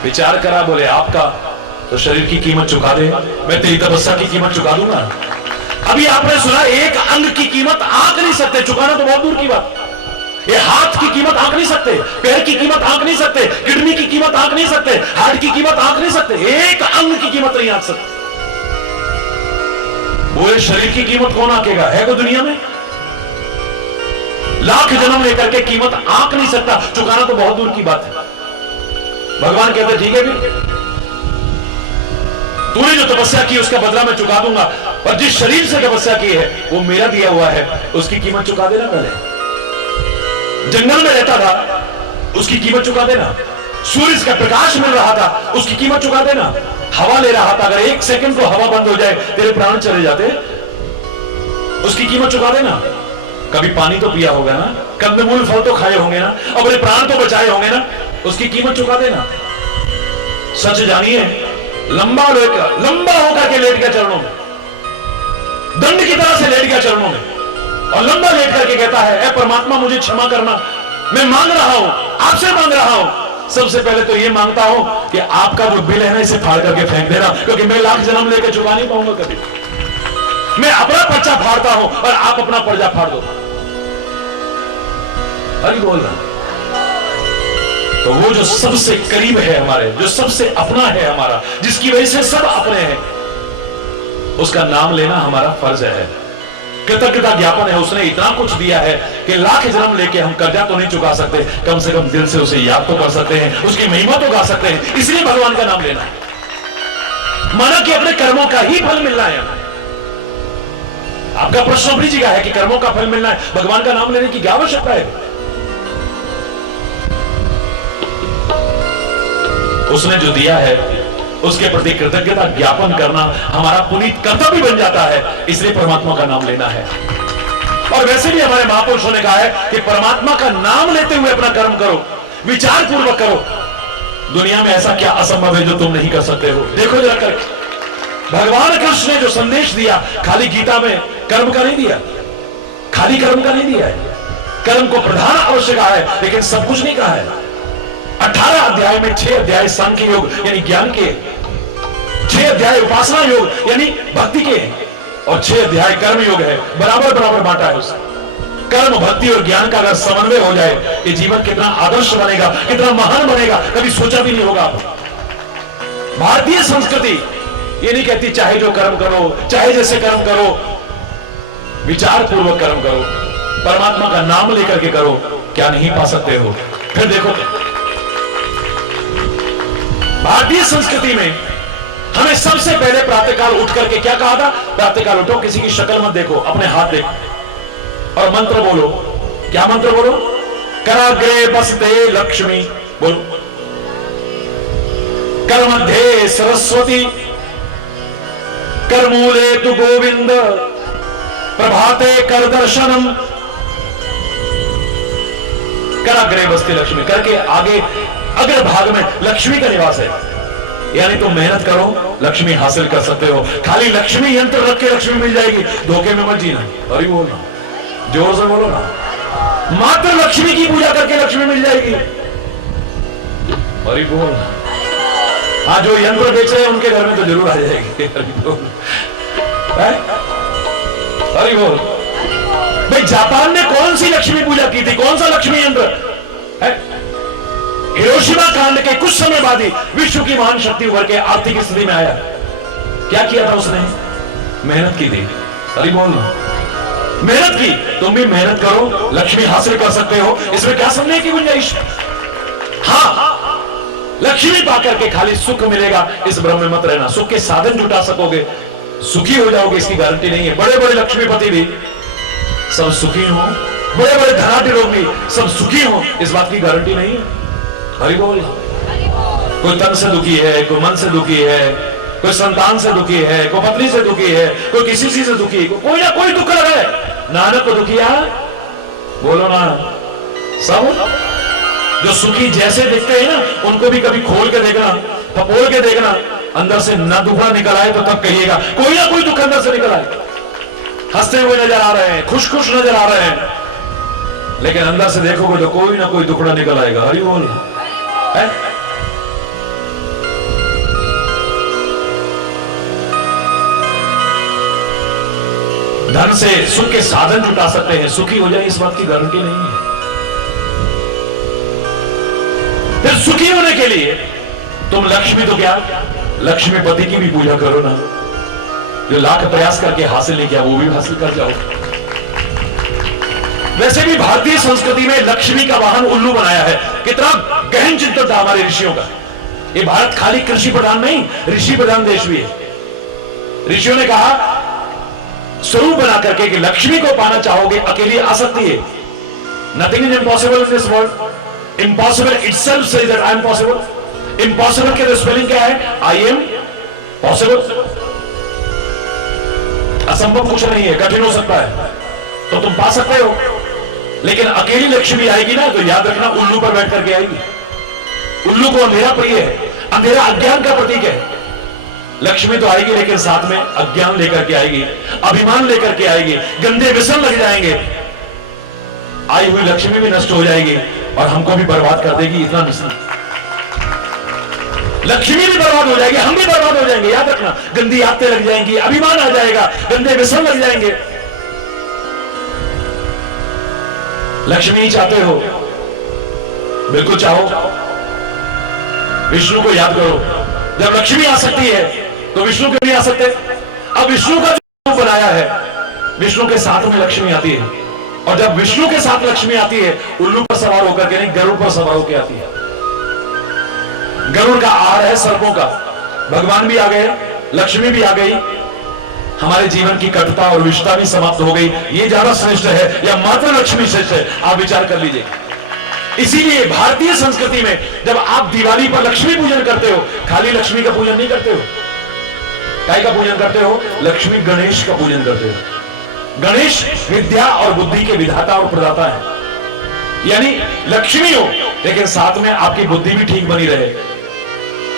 विचार करा, बोले आपका। तो शरीर की कीमत चुका दे, मैं तेरी तपस्या की कीमत चुका दूंगा। अभी आपने सुना, एक अंग की कीमत आंक नहीं सकते, चुकाना तो बहुत दूर की बात। ये हाथ की कीमत आंक नहीं सकते, पैर की कीमत आंक नहीं सकते, किडनी की कीमत आंक नहीं सकते, हार्ट की कीमत आंक नहीं सकते, एक अंग की कीमत नहीं आंक सकते। पूरे शरीर की कीमत कौन आंकेगा? है कोई दुनिया में? लाख जन्म लेकर के कीमत आंक नहीं सकता, चुकाना तो बहुत दूर की बात है। भगवान कहते ठीक है भी, तूने जो तपस्या की उसका बदला मैं चुका दूंगा, और जिस शरीर से तपस्या की है वो मेरा दिया हुआ है, उसकी कीमत चुका देना। पहले जंगल में रहता था, उसकी कीमत चुका देना। सूरज का प्रकाश मिल रहा था, उसकी कीमत चुका देना। हवा ले रहा था, अगर एक सेकंड को हवा बंद हो जाए तेरे प्राण चले जाते, उसकी कीमत चुका देना। कभी पानी तो पिया होगा ना, कंदमूल फल तो खाए होंगे ना, अपने प्राण तो बचाए होंगे ना, उसकी कीमत चुका देना। सच जानिए, लंबा होकर के लेट गया चरणों में, दंड की तरह से लेट गया चरणों में, और लंबा लेट करके कहता है ऐ परमात्मा मुझे क्षमा करना, मैं मांग रहा हूं, आपसे मांग रहा हूं। सबसे पहले तो ये मांगता हूं कि आपका जो बिल है ना इसे फाड़ करके फेंक देना, क्योंकि मैं लाख जन्म लेकर चुका नहीं पाऊंगा कभी। मैं अपना पर्चा फाड़ता हूं और आप अपना पर्चा फाड़ दो। अरे बोल रहा, तो वो जो सबसे करीब है हमारे, जो सबसे अपना है हमारा, जिसकी वजह से सब अपने हैं, उसका नाम लेना हमारा फर्ज है। कृतज्ञता ज्ञापन है, उसने इतना कुछ दिया है कि लाख जन्म लेके हम कर्जा तो नहीं चुका सकते, कम से कम दिल से उसे याद तो कर सकते हैं, उसकी महिमा तो गा सकते हैं। इसलिए भगवान का नाम लेना है, माना कि अपने कर्मों का ही फल मिलना है। आपका प्रश्न अपनी जगह है कि कर्मों का फल मिलना है, भगवान का नाम लेने की क्या आवश्यकता है? उसने जो दिया है उसके प्रति कृतज्ञता ज्ञापन करना हमारा पुनीत कर्तव्य बन जाता है, इसलिए परमात्मा का नाम लेना है। और वैसे भी हमारे महापुरुषों ने कहा है कि परमात्मा का नाम लेते हुए अपना कर्म करो, विचार पूर्वक करो। दुनिया में ऐसा क्या असंभव है जो तुम नहीं कर सकते हो? देखो जरा करके, भगवान कृष्ण ने जो संदेश दिया, खाली गीता में कर्म का नहीं दिया, खाली कर्म का नहीं दिया है। कर्म को प्रधान अवश्य कहा है, लेकिन सब कुछ नहीं कहा है। 18 अध्याय में 6 अध्याय सांख्य योग यानी ज्ञान के, 6 अध्याय उपासना योग यानी भक्ति के, और 6 अध्याय कर्म योग है। बराबर बराबर बांटा है उसने। कर्म, भक्ति और ज्ञान का अगर समन्वय हो जाए, ये जीवन कितना आदर्श बनेगा, कितना महान बनेगा, कभी सोचा भी नहीं होगा। भारतीय संस्कृति ये नहीं कहती चाहे जो कर्म करो, चाहे जैसे कर्म करो, विचार पूर्वक कर्म करो, परमात्मा का नाम लेकर के करो, क्या नहीं पा सकते हो। फिर देखो, भारतीय संस्कृति में हमें सबसे पहले प्रातःकाल उठ करके क्या कहा था? प्रातःकाल उठो, किसी की शक्ल मत देखो, अपने हाथ देखो और मंत्र बोलो। क्या मंत्र बोलो? कराग्रे बसते लक्ष्मी, बोलो। कर मध्ये सरस्वती, कर मूले तु गोविंद, प्रभाते कर दर्शनम। कराग्रे बसते लक्ष्मी, करके आगे अग्र भाग में लक्ष्मी का निवास है। यानी तुम मेहनत करो, लक्ष्मी हासिल कर सकते हो। खाली लक्ष्मी यंत्र रख के लक्ष्मी मिल जाएगी, धोखे में मत जीना। अरे बोलना, जोर से बोलो ना। मात्र लक्ष्मी की पूजा करके लक्ष्मी मिल जाएगी। अरे बोलना। हाँ, जो यंत्र बेच रहे हैं उनके घर में तो जरूर आ जाएगी। अरे बोल भाई, जापान ने कौन सी लक्ष्मी पूजा की थी? कौन सा लक्ष्मी यंत्र है? हिरोशिमा कांड के कुछ समय बाद ही विश्व की महान शक्ति उभर के आर्थिक स्थिति में आया। क्या किया था उसने? मेहनत की थी। अरे बोल, मेहनत की। तुम भी मेहनत करो, लक्ष्मी हासिल कर सकते हो, इसमें क्या समझने की गुंजाइश? हाँ, लक्ष्मी पाकर के खाली सुख मिलेगा इस भ्रम में मत रहना। सुख के साधन जुटा सकोगे, सुखी हो जाओगे, इसकी गारंटी नहीं है। बड़े बड़े लक्ष्मीपति भी सब सुखी हो, बड़े बड़े धनाढ्य लोग भी सब सुखी हो, इस बात की गारंटी नहीं है। हरि बोल। कोई तन से दुखी है, कोई मन से दुखी है, कोई संतान से दुखी है, कोई पत्नी से दुखी है, कोई किसी चीज से दुखी है, कोई ना कोई दुख लगा है। नानक को दुखिया बोलो ना सब। जो सुखी जैसे दिखते हैं ना, उनको भी कभी खोल के देखना, फपोल के देखना, अंदर से न दुखड़ा निकल आए तो तब कहिएगा कोई ना कोई दुख अंदर से निकल आए। हंसते हुए नजर आ रहे हैं, खुश खुश नजर आ रहे हैं, लेकिन अंदर से देखोगे तो कोई ना कोई दुखड़ा निकल आएगा। हरि बोल है? धन से सुख के साधन जुटा सकते हैं, सुखी हो जाए इस बात की गारंटी नहीं है। फिर सुखी होने के लिए तुम लक्ष्मी तो क्या, लक्ष्मीपति की भी पूजा करो ना। जो लाख प्रयास करके हासिल नहीं किया वो भी हासिल कर जाओ। वैसे भी भारतीय संस्कृति में लक्ष्मी का वाहन उल्लू बनाया है। कितना गहन चिंतन था हमारे ऋषियों का। ये भारत खाली कृषि प्रधान नहीं, ऋषि प्रधान देश भी है। ऋषियों ने कहा स्वरूप बना करके कि लक्ष्मी को पाना चाहोगे, अकेली आ सकती है। Nothing is impossible in this world. Impossible itself says that I am possible. Impossible के स्पेलिंग क्या है? I am possible. असंभव कुछ नहीं है, कठिन हो सकता है तो तुम पा सकते हो, लेकिन अकेली लक्ष्मी आएगी ना तो याद रखना उल्लू पर बैठ करके आएगी। उल्लू को अंधेरा प्रिय है, अंधेरा अज्ञान का प्रतीक है। लक्ष्मी तो आएगी लेकिन साथ में अज्ञान लेकर के आएगी, अभिमान लेकर के आएगी, गंदे व्यसन लग जाएंगे। आई हुई लक्ष्मी भी नष्ट हो जाएगी और हमको भी बर्बाद कर देगी। इतना नहीं, लक्ष्मी भी बर्बाद हो जाएगी, हम भी बर्बाद हो जाएंगे। याद रखना, गंदी आदतें लग जाएंगी, अभिमान आ जाएगा, गंदे व्यसन लग जाएंगे। लक्ष्मी ही चाहते हो, बिल्कुल चाहो। विष्णु को याद करो, जब लक्ष्मी आ सकती है तो विष्णु क्यों नहीं आ सकते? अब विष्णु का जो बनाया है, विष्णु के साथ में लक्ष्मी आती है, और जब विष्णु के साथ लक्ष्मी आती है, उल्लू पर सवार होकर के नहीं, गरुड़ पर सवार होकर आती है। गरुड़ का आहार है सर्पों का। भगवान भी आ गए, लक्ष्मी भी आ गई, हमारे जीवन की कटुता और विषता भी समाप्त हो गई। ये ज्यादा श्रेष्ठ है या मात्र लक्ष्मी श्रेष्ठ है? आप विचार कर लीजिए। इसीलिए भारतीय संस्कृति में जब आप दिवाली पर लक्ष्मी पूजन करते हो, खाली लक्ष्मी का पूजन नहीं करते हो। काय का पूजन करते हो? लक्ष्मी गणेश का पूजन करते हो। गणेश विद्या और बुद्धि के विधाता और प्रदाता है। यानी लक्ष्मी हो लेकिन साथ में आपकी बुद्धि भी ठीक बनी रहे,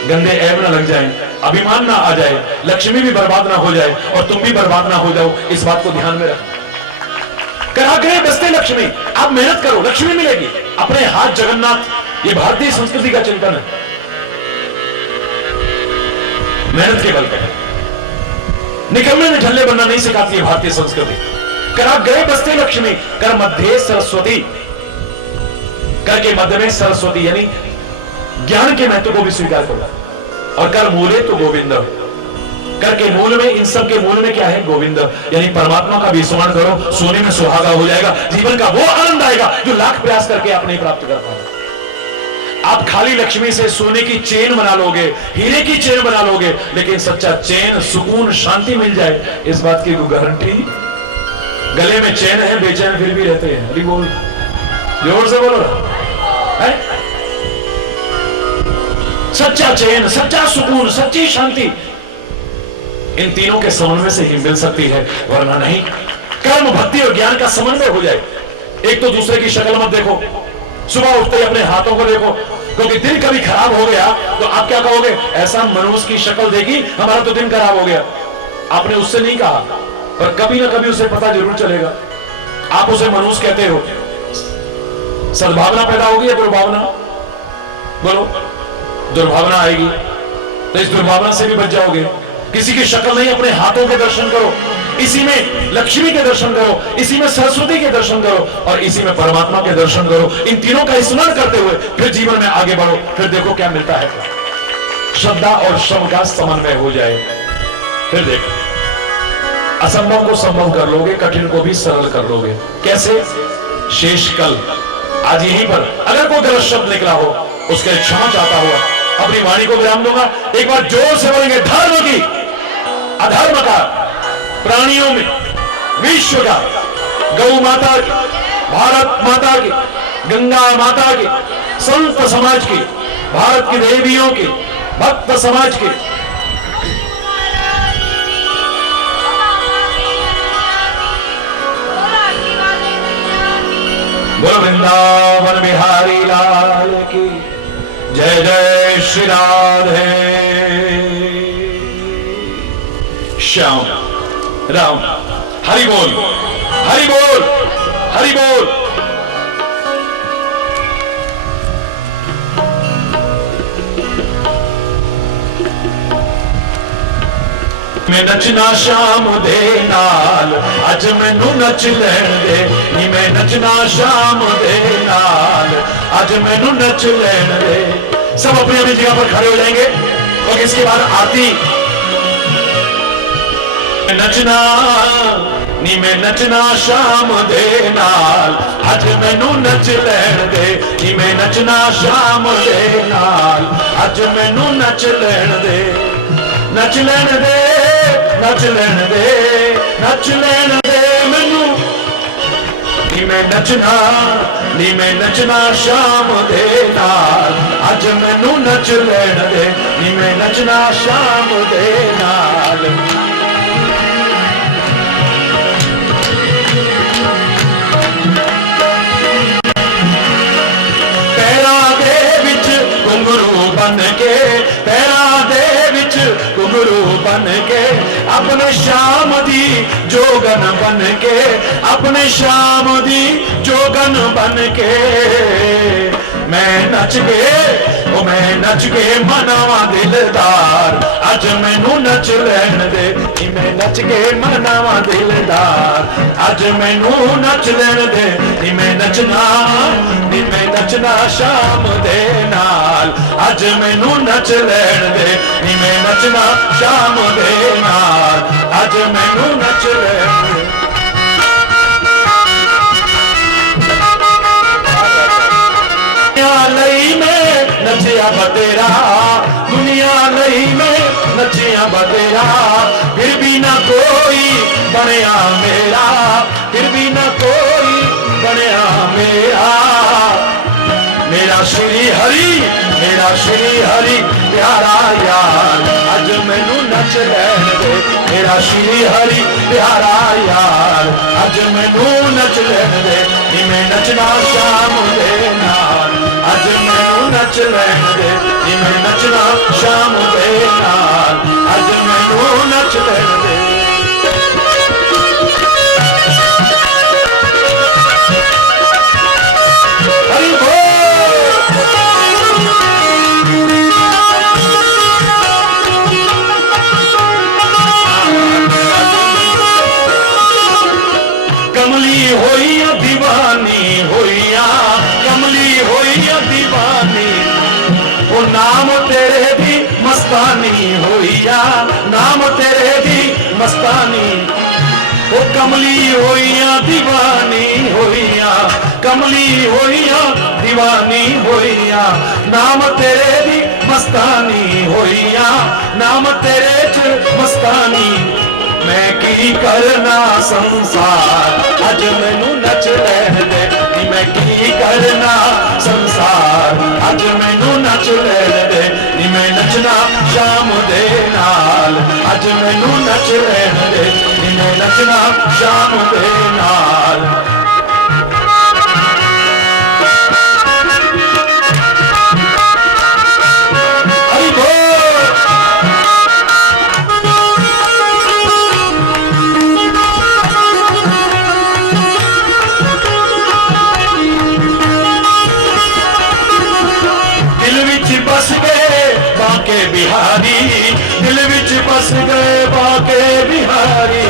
गंदे ऐब ना लग जाए, अभिमान ना आ जाए, लक्ष्मी भी बर्बाद ना हो जाए और तुम भी बर्बाद ना हो जाओ। इस बात को ध्यान में रखना। कराग्रे बसते लक्ष्मी, आप मेहनत करो, लक्ष्मी मिलेगी। अपने हाथ जगन्नाथ, ये भारतीय संस्कृति का चिंतन है। मेहनत के बल पर, निकम्मे में ढल्ले बनना नहीं सिखाती है भारतीय संस्कृति। कराग्रे बसते लक्ष्मी, कर मध्य सरस्वती, कर के मध्य में सरस्वती, यानी ज्ञान के महत्व को भी स्वीकार करो। और कर मूले तो गोविंद, कर के मूल में, इन सब के मूल में क्या है? गोविंद, यानी परमात्मा का भी स्मरण करो, सोने में सुहागा हो जाएगा, जीवन का वो आनंद आएगा जो लाख प्रयास करके आप नहीं प्राप्त कर पाए। आप खाली लक्ष्मी से सोने की चेन बना लोगे, हीरे की चेन बना लोगे, लेकिन सच्चा चैन, सुकून, शांति मिल जाए, इस बात की कोई गारंटी? गले में चैन है, बेचैन फिर भी रहते हैं। अरे बोल, जोर से बोलो है? सच्चा चैन, सच्चा सुकून, सच्ची शांति इन तीनों के समन्वय से ही मिल सकती है, वरना नहीं। कर्म, भक्ति और ज्ञान का समन्वय हो जाए। एक तो दूसरे की शक्ल मत देखो, सुबह उठते ही अपने हाथों को देखो, क्योंकि दिन कभी खराब हो गया तो आप क्या कहोगे? ऐसा मनुष्य की शक्ल देखी, हमारा तो दिन खराब हो गया। आपने उससे नहीं कहा, पर कभी ना कभी उसे पता जरूर चलेगा। आप उसे मनुष्य कहते हो। सद्भावना पैदा होगी या दुर्भावना? बोलो, दुर्भावना आएगी तो इस दुर्भावना से भी बच जाओगे। किसी की शक्ल नहीं, अपने हाथों के दर्शन करो, इसी में लक्ष्मी के दर्शन करो, इसी में सरस्वती के दर्शन करो, और इसी में परमात्मा के दर्शन करो। इन तीनों का स्मरण करते हुए फिर जीवन में आगे बढ़ो, फिर देखो क्या मिलता है। श्रद्धा और श्रम का समन्वय हो जाए, फिर देखो असंभव को संभव कर लोगे, कठिन को भी सरल कर लोगे। कैसे? शेष कल आज यहीं पर अगर कोई गलत शब्द निकला हो, उसके क्षमा चाहता हुआ अपनी वाणी को विराम दूंगा। एक बार जोर से बोलेंगे, धर्म की, अधर्म का, प्राणियों में, विश्व का, गौ माता की, भारत माता की, गंगा माता की, संत समाज की, भारत की देवियों की, भक्त समाज की, बोलो वृंदावन बिहारी लाल की जय। जय श्री राधे श्याम राम। हरि बोल, हरि बोल, हरि बोल। मैं नचना शाम दे नाल, अज मैनू नच लैण दे, नी मैं नचना शाम दे नाल, अज मैनू नच लैण दे। सब अपनी अपनी जगह पर खड़े हो जाएंगे और इसके बाद आरती। नचना नी मैं नचना शाम दे नाल, अज मैनू नच लैण दे, नी मैं नचना शाम दे नाल, अज मैनू नच लैण दे। नच लैण दे, नच लैण दे, नच लैण दे मैनू, नी मैं नचना, नी मैं नचना शाम दे नाल, अज मैनू नच लैण दे, नी मैं नचना शाम दे नाल। पैरां दे विच घुंघरू बन के, पैरां दे विच घुंघरू बन के, अपने श्याम दी जोगन बन के, अपने श्याम दी जोगन बन के, मैं नच के, ओ मैं नच के मनावा दिलदार, अज मैनू नच लैण दे, मैं नच के मनावा दिलदार, अज मैनू नच लैण दे, मैं नचना, मैं नचना शाम दे नाल, अज मैनू नच लैण दे, मैं नचना शाम दे नाल, अज मैनू नच लैण दे। दुनिया लई में नचिया बतेरा, दुनिया लई में नचिया बतेरा, फिर भी ना कोई बनया मेरा, फिर भी ना कोई बनया मेरा। मेरा श्री हरि, मेरा श्री हरि प्यारा यार, अज मैनू नच लैण दे, मेरा श्री हरि प्यारा यार, अज मैनू नच लैण दे, मैं नचना शाम दे नाल, अज मैनू नच लैण दे, मैं नचना शाम दे नाल, अज मैनू नच लैण दे। हरि बोल। तेरे दी मस्तानी होइया, नाम तेरे दी मस्तानी। ओ कमली होइया दीवानी होइया, कमली होइया दीवानी होइया, नाम तेरे दी मस्तानी होइया, नाम तेरे च मस्तानी। मैं की करना संसार अज मैनू नच लैन दे, नी मैं की करना संसार अज मैनू नच लैन दे, नी मैं नचना शाम दे नाल, अज मैनू नच लैन दे, नी मैं नचना शाम दे नाल। हरि बोल। बस गए बाके बिहारी, दिल विच बस गए बाके बिहारी,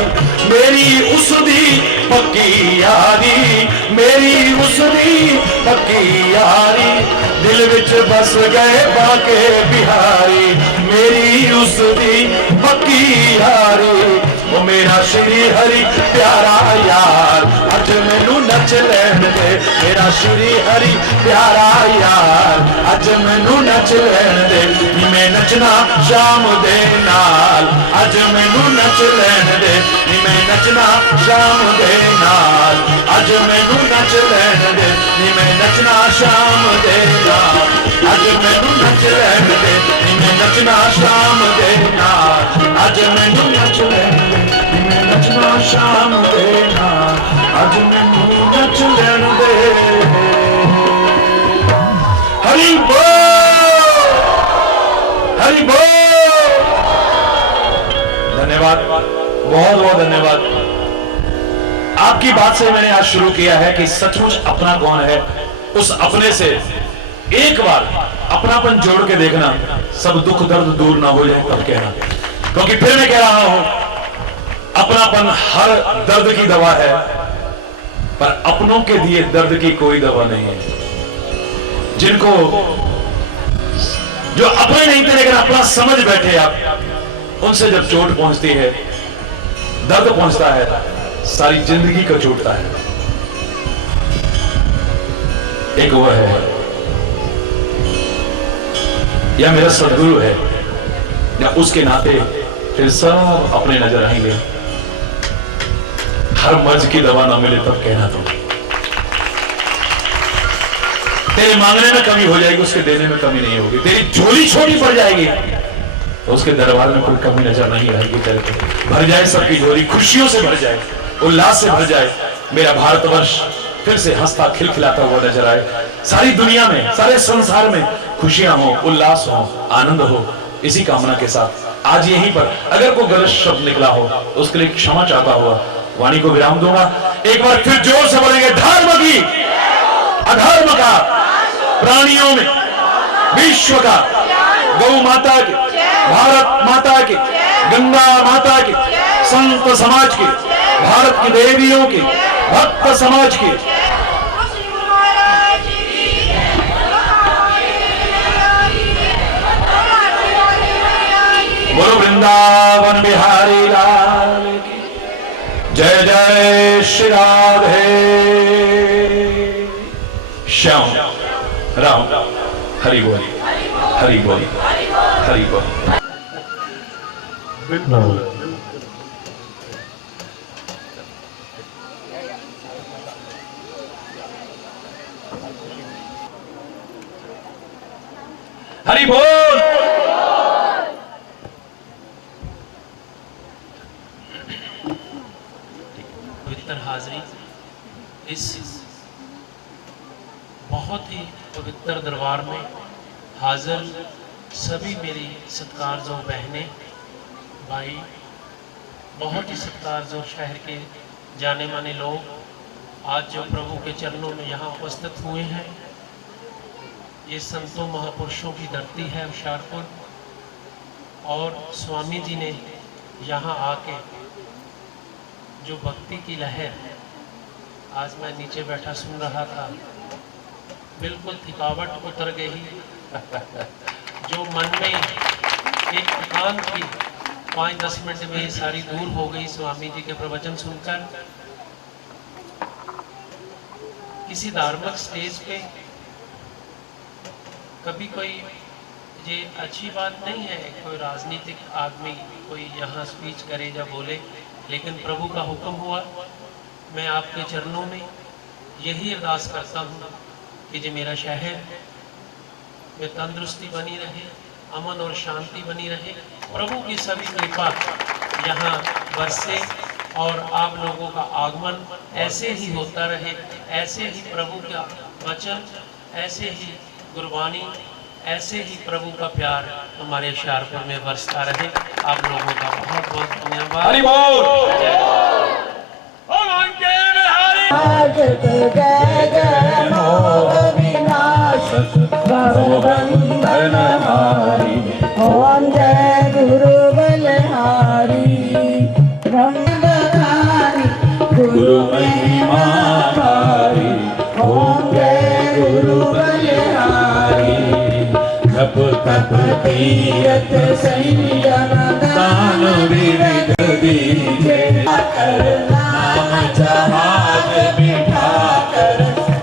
मेरी उसदी पक्की यारी, मेरी उसदी पक्की यारी, दिल विच बस गए बाके बिहारी, मेरी उसदी पक्की यारी। वो मेरा श्री हरि प्यारा यार अज मैनू नच लैन दे, मेरा श्री हरि प्यारा यार अज मैनू नच लैन दे, मैं नचना शाम दे नाल, अज मैनू नच लैन दे, मैं नचना शाम दे नाल, अज मैनू नच लैन दे, मैं नचना शाम दे नाल, अज मैनू नच लैन दे, मैं नचना शाम दे नाल, अज मैनू नच लैन दे, मैं नचना शाम दे नाल, अज मैनू नच लैन दे। हरि बोल, हरि बोल। धन्यवाद, बहुत बहुत धन्यवाद। आपकी बात से मैंने आज शुरू किया है कि सचमुच अपना कौन है, उस अपने से एक बार अपनापन जोड़ के देखना, सब दुख दर्द दूर ना हो जाए तब कहना। क्योंकि फिर मैं कह रहा हूं, अपनापन हर दर्द की दवा है, पर अपनों के दिए दर्द की कोई दवा नहीं है। जिनको जो अपने नहीं थे लेकिन अपना समझ बैठे आप, उनसे जब चोट पहुंचती है, दर्द पहुंचता है, सारी जिंदगी को चोटता है। एक वो है, या मेरा सदगुरु है, या उसके नाते फिर सब अपने नजर आएंगे। हर मर्ज की दवा ना मिले तब कहना तो तेरे मांगने में कमी हो जाएगी, उसके देने में कमी नहीं होगी। तेरी झोली छोटी पड़ जाएगी तो उसके दरबार में कोई कमी नजर नहीं आएगी। तेरे को भर जाए सबकी झोली, खुशियों से भर जाए, उल्लास से भर जाए। मेरा भारतवर्ष फिर से हंसता खिलखिलाता हुआ नजर आए। सारी दुनिया में, सारे संसार में खुशियां हो, उल्लास हो, आनंद हो। इसी कामना के साथ आज यहीं पर अगर कोई गलत शब्द निकला हो तो उसके लिए क्षमा चाहता हुआ वाणी को विराम दूंगा। एक बार फिर जोर से बोलेंगे, धर्म की अधर्म का, प्राणियों में विश्व का, गौ माता की, भारत माता की, गंगा माता की, संत समाज की, भारत की देवियों की, भक्त समाज की, बोलो वृंदावन बिहारी लाल की जय। जय श्री राधे श्याम राम। हरि बोल, हरि बोल, हरि बोल। हरि बोल। पवित्र हाजरी, इस बहुत ही पवित्र दरबार में हाजिर सभी मेरी सत्कारजो बहनें भाई, बहुत ही सत्कारजो शहर के जाने माने लोग, आज जो प्रभु के चरणों में यहाँ उपस्थित हुए हैं। ये संतों महापुरुषों की धरती है होशियारपुर, और स्वामी जी ने यहाँ आके जो भक्ति की लहर, आज मैं नीचे बैठा सुन रहा था, बिल्कुल थकावट उतर गई। जो मन में एक थकान थी 5-10 मिनट में सारी दूर हो गई स्वामी जी के प्रवचन सुनकर। किसी धार्मिक स्टेज पे कभी कोई, ये अच्छी बात नहीं है कोई राजनीतिक आदमी कोई यहाँ स्पीच करे या बोले, लेकिन प्रभु का हुक्म हुआ। मैं आपके चरणों में यही अरदास करता हूँ कि जो मेरा शहर में तंदुरुस्ती बनी रहे, अमन और शांति बनी रहे, प्रभु की सभी कृपा यहाँ बरसे और आप लोगों का आगमन ऐसे ही होता रहे, ऐसे ही प्रभु का वचन, ऐसे ही गुरबानी, ऐसे ही प्रभु का प्यार हमारे हुशियारपुर में बरसता रहे। आप लोगों का बहुत बहुत धन्यवाद। हरि बोल। जय जय मोह विनाश भवबंधन हारी, ओम जय गुरु बलहारी, ब्रह्मधारी गुरु महिमा धारी, ओम जय गुरु बलहारी, जप तप तीरथ संयम दान विविध दीजे, नाम जहाज बिठा कर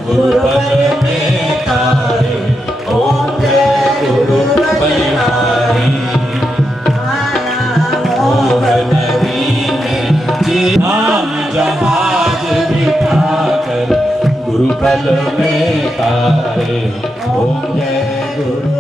गुरुबल में तारे, ओम जय गुरु बलिहारी, मोहन जी नाम जहाज बिठा कर गुरुबल में तारे, ओम जय गुरु